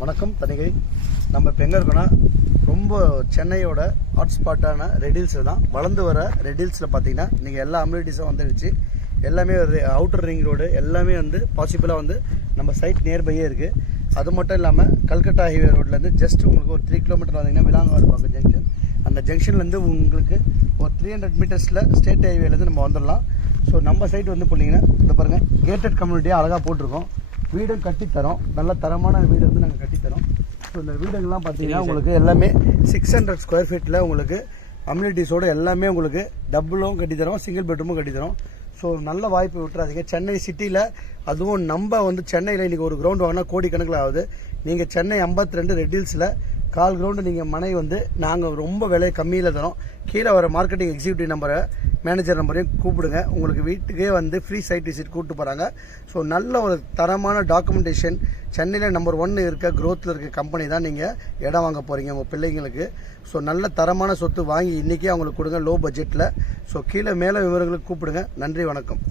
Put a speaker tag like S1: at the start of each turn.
S1: வணக்கம் தனிகை நம்ம இப்போ எங்கே இருக்கோன்னா ரொம்ப சென்னையோட ஹாட்ஸ்பாட்டான ரெடில்ஸில் தான். வளர்ந்து வர ரெடில்ஸில் பார்த்தீங்கன்னா நீங்கள் எல்லா அம்யூனிட்டிஸும் வந்துடுச்சு. எல்லாமே அவுட்டர் ரிங் ரோடு எல்லாமே வந்து பாசிபிளாக வந்து நம்ம சைட் நியர்பையே இருக்குது அது மட்டும் இல்லாமல் கல்கட்டா ஹைவே ரோட்லேருந்து ஜஸ்ட் உங்களுக்கு ஒரு த்ரீ கிலோமீட்டர் வந்தீங்கன்னா விலாங்காடு பார்க்க ஜங்ஷன் அந்த ஜங்ஷன்லேருந்து உங்களுக்கு ஒரு த்ரீ ஹண்ட்ரட் மீட்டர்ஸில் ஸ்டேட் ஹைவேலேருந்து நம்ம வந்துடலாம். ஸோ நம்ம சைட் வந்து பார்த்தீங்கன்னா இந்த பாருங்கள் கேட்டட் கம்யூனிட்டியாக அழகாக போட்டிருக்கோம். வீடும் கட்டித்தரோம். நல்ல தரமான வீடு வந்து நாங்கள் கட்டித்தரோம். ஸோ இந்த வீடுங்கள்லாம் பார்த்தீங்கன்னா உங்களுக்கு எல்லாமே சிக்ஸ் ஹண்ட்ரட் ஸ்கொயர் ஃபீட்டில் உங்களுக்கு அம்யூனிட்டிஸோட எல்லாமே உங்களுக்கு டபுளும் கட்டித்தரோம் சிங்கிள் பெட்ரூமும் கட்டித்தரோம். ஸோ நல்ல வாய்ப்பு விட்டுறாதீங்க. சென்னை சிட்டியில் அதுவும் நம்ம வந்து சென்னையில் இன்றைக்கி ஒரு கிரவுண்ட் வாங்கினா கோடிக்கணக்கில் ஆகுது நீங்கள் சென்னை 52 ரெண்டு ரெட்டில்ஸில் கால் கிரவுண்டு நீங்கள் மனை வந்து நாங்கள் ரொம்ப விலை கம்மியில் தரோம். கீழே வர மார்க்கெட்டிங் எக்ஸிக்யூட்டிவ் நம்பரை மேனேஜர் நம்பரையும் கூப்பிடுங்க. உங்களுக்கு வீட்டுக்கே வந்து ஃப்ரீ சைட் விசிட் கூப்பிட்டு போகிறாங்க ஸோ நல்ல ஒரு தரமான டாக்குமெண்டேஷன் சென்னையில் நம்பர் ஒன்று இருக்க க்ரோத்தில் இருக்க கம்பெனி தான் நீங்கள் இடம் வாங்க போகிறீங்க உங்கள் பிள்ளைங்களுக்கு. ஸோ நல்ல தரமான சொத்து வாங்கி இன்றைக்கே அவங்களுக்கு கொடுங்க லோ. பட்ஜெட்டில் ஸோ கீழே மேலே விவரங்களுக்கு கூப்பிடுங்க. நன்றி வணக்கம்.